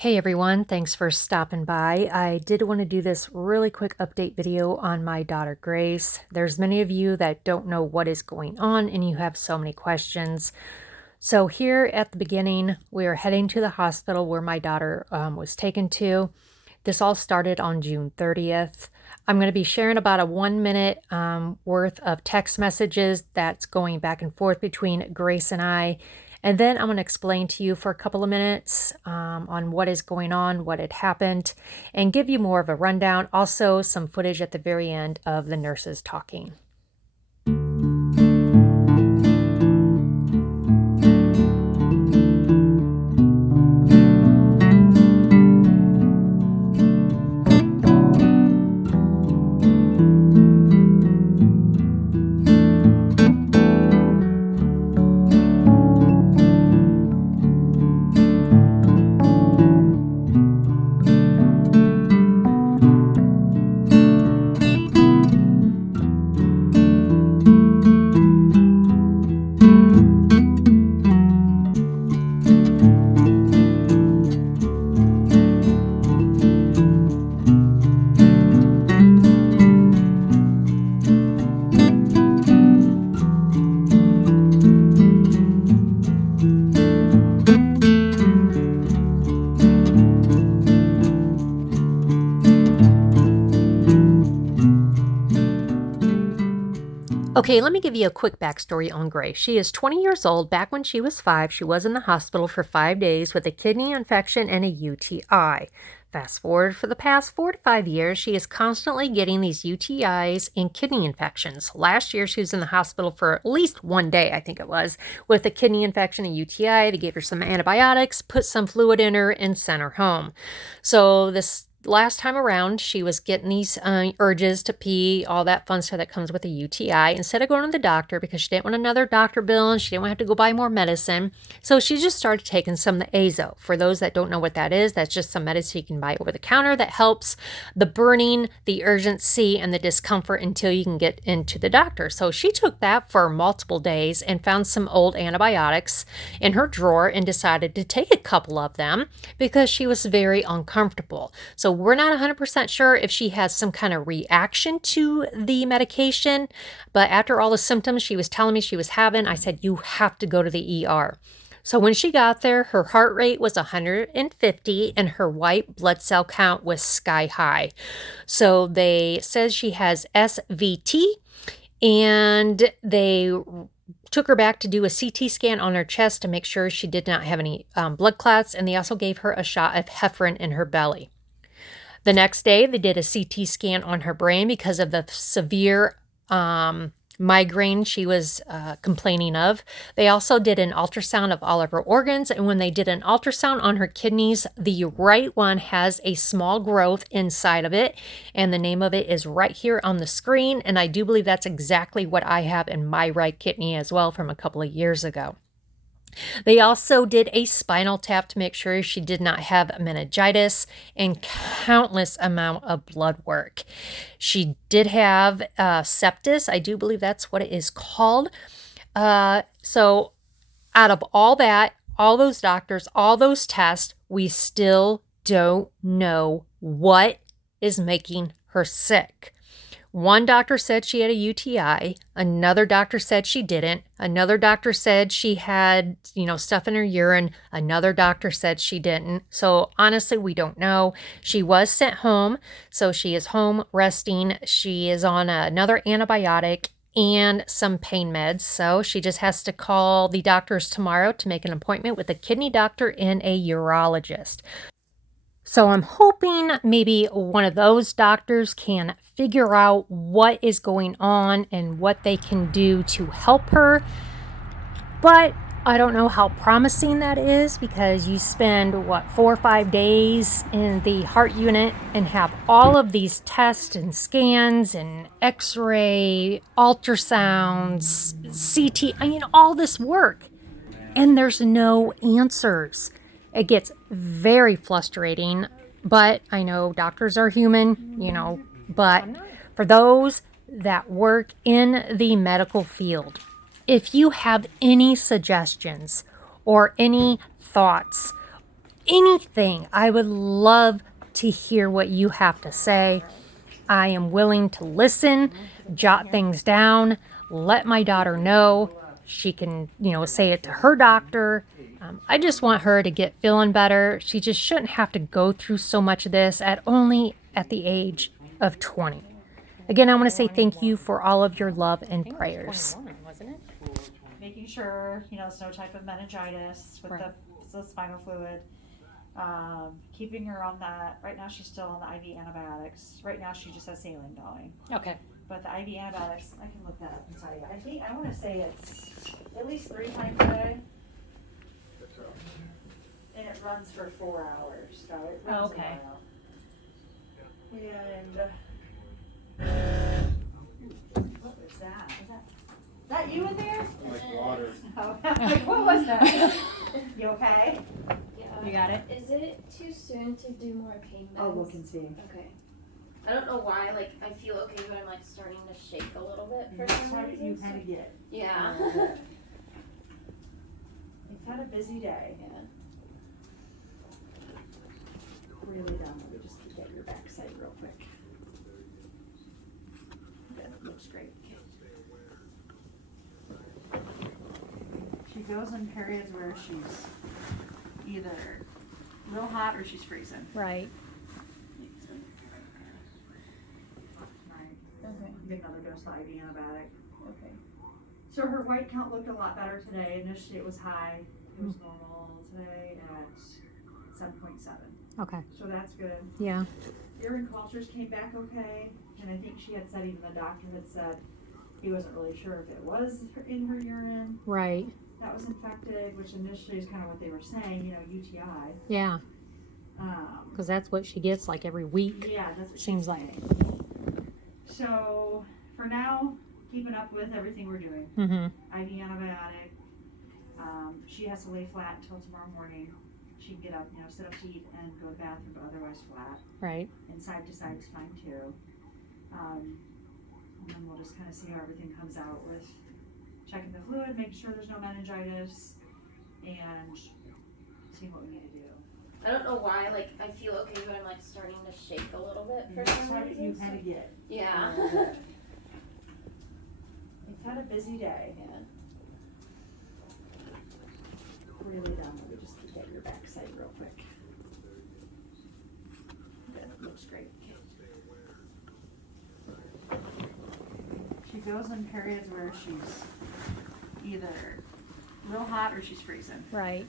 Hey everyone, thanks for stopping by. I did want to do this really quick update video on my daughter Grace. There's many of you that don't know what is going on and you have so many questions. So here at the beginning, we are heading to the hospital where my daughter was taken to. This all started on June 30th. I'm going to be sharing about a 1 minute worth of text messages that's going back and forth between Grace and I. And then I'm going to explain to you for a couple of minutes on what is going on, what had happened, and give you more of a rundown. Also, some footage at the very end of the nurses talking. Okay, let me give you a quick backstory on Grace. She is 20 years old. Back when she was 5, she was in the hospital for 5 days with a kidney infection and a UTI. Fast forward for the past 4 to 5 years, she is constantly getting these UTIs and kidney infections. Last year, she was in the hospital for at least 1 day, I think it was, with a kidney infection and UTI. They gave her some antibiotics, put some fluid in her, and sent her home. So this last time around, she was getting these urges to pee, all that fun stuff that comes with a UTI. Instead of going to the doctor, because she didn't want another doctor bill and she didn't want to have to go buy more medicine, so she just started taking some of the Azo. For those that don't know what that is, that's just some medicine you can buy over the counter that helps the burning, the urgency, and the discomfort until you can get into the doctor. So she took that for multiple days and found some old antibiotics in her drawer and decided to take a couple of them because she was very uncomfortable. So we're not 100% sure if she has some kind of reaction to the medication, but after all the symptoms she was telling me she was having, I said, you have to go to the ER. So when she got there, her heart rate was 150 and her white blood cell count was sky high. So they said she has SVT, and they took her back to do a CT scan on her chest to make sure she did not have any blood clots, and they also gave her a shot of heparin in her belly. The next day, they did a CT scan on her brain because of the severe migraine she was complaining of. They also did an ultrasound of all of her organs, and when they did an ultrasound on her kidneys, the right one has a small growth inside of it, and the name of it is right here on the screen, and I do believe that's exactly what I have in my right kidney as well from a couple of years ago. They also did a spinal tap to make sure she did not have meningitis, and countless amount of blood work. She did have sepsis. I do believe that's what it is called. So out of all that, all those doctors, all those tests, we still don't know what is making her sick. One doctor said she had a UTI. Another doctor said she didn't. Another doctor said she had, stuff in her urine. Another doctor said she didn't. So honestly, we don't know. She was sent home. So she is home resting. She is on another antibiotic and some pain meds. So she just has to call the doctors tomorrow to make an appointment with a kidney doctor and a urologist. So I'm hoping maybe one of those doctors can figure out what is going on and what they can do to help her. But I don't know how promising that is, because you spend, 4 or 5 days in the heart unit and have all of these tests and scans and x-ray, ultrasounds, CT, all this work. And there's no answers. It gets very frustrating, but I know doctors are human, but for those that work in the medical field, if you have any suggestions or any thoughts, anything. I would love to hear what you have to say. I am willing to listen, jot things down, let my daughter know. She can, say it to her doctor. I just want her to get feeling better. She just shouldn't have to go through so much of this only at the age of 20. Again, I want to say thank you for all of your love and prayers. Wasn't it? Making sure, there's no type of meningitis with the spinal fluid. Keeping her on that. Right now she's still on the IV antibiotics. Right now she just has saline going. Okay. But the IV antibiotics, I can look that up and tell you. I want to say it's at least 3 times a day. And it runs for 4 hours. So it runs Okay. a while. And what was that? Is that you in there? Like water. Oh, like, what was that? You okay? Yeah. You got it? Is it too soon to do more pain meds? I'll look and see. Okay. I don't know why, I feel okay, but I'm starting to shake a little bit for some reason. You've had to get. Yeah. You've had a busy day. Yeah. Really done. Let me just get your backside real quick. That looks great. She goes in periods where she's either real hot or she's freezing. Right. Okay. Get another dose of IV antibiotic. Okay. So her white count looked a lot better today. Initially it was high. It was normal today at 7.7. Okay. So that's good. Yeah. Urine cultures came back okay. And I think she had said, even the doctor had said he wasn't really sure if it was in her urine Right. that was infected, which initially is kind of what they were saying, UTI. Yeah. Because that's what she gets like every week. Yeah, that's what Seems she's like. saying. So for now, keeping up with everything we're doing. Mm-hmm. IV antibiotic. She has to lay flat until tomorrow morning. She can get up, sit up to eat and go to the bathroom, but otherwise flat. Right. And side to side is fine too. And then we'll just kind of see how everything comes out with checking the fluid, making sure there's no meningitis, and seeing what we need to do. I don't know why, I feel okay, but I'm starting to shake a little bit for some reason. You've had to get. Yeah. You've had a busy day. Yeah. Really done. Let me just get your backside real quick. That looks great. She goes in periods where she's either real hot or she's freezing. Right.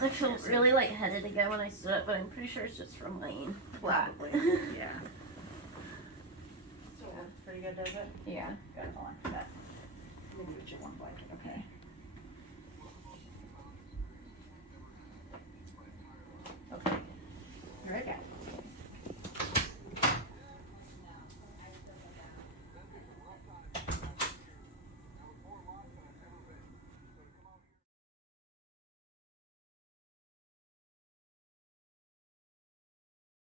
I feel really lightheaded again when I stood up, but I'm pretty sure it's just from laying flat. Probably. Yeah. So pretty good, does it? Yeah. Good. Hold on for that. We'll do it your one blanket, okay?